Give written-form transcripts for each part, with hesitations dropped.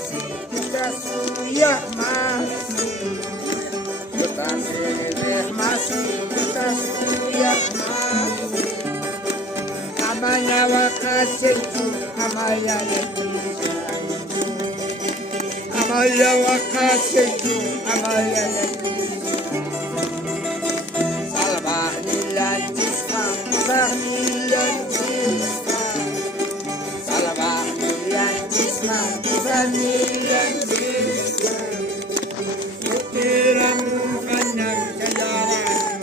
masih kita suya masih kita sirih masih kita suya masih amanya wakaseju amaya yekisa amaya wakaseju amaya yekisa salbah nilantisma salbah nilantisma salbah nilantisma salbah nilantisma putiramu kanyang jayaran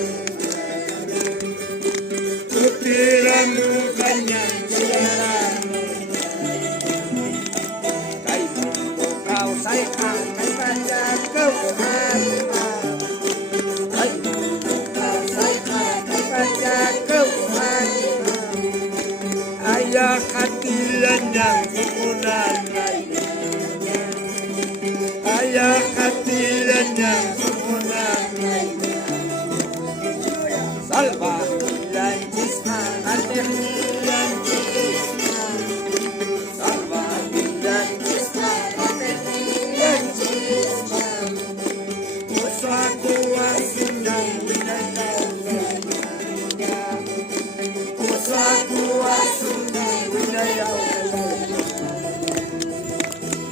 putiramu kanyang jayaran kay mundo kau sayang kay panjang kau harima kay mundo kau sayang kay panjang kau harima ayah katilan yang sukunan ayah katilan yang sukunan salva nilan jisma ateh nilan jisma salva nilan jisma ateh nilan jisma usaku wasunang winayau usaku wasunang winayau.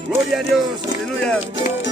Gloria a Dios, aleluya.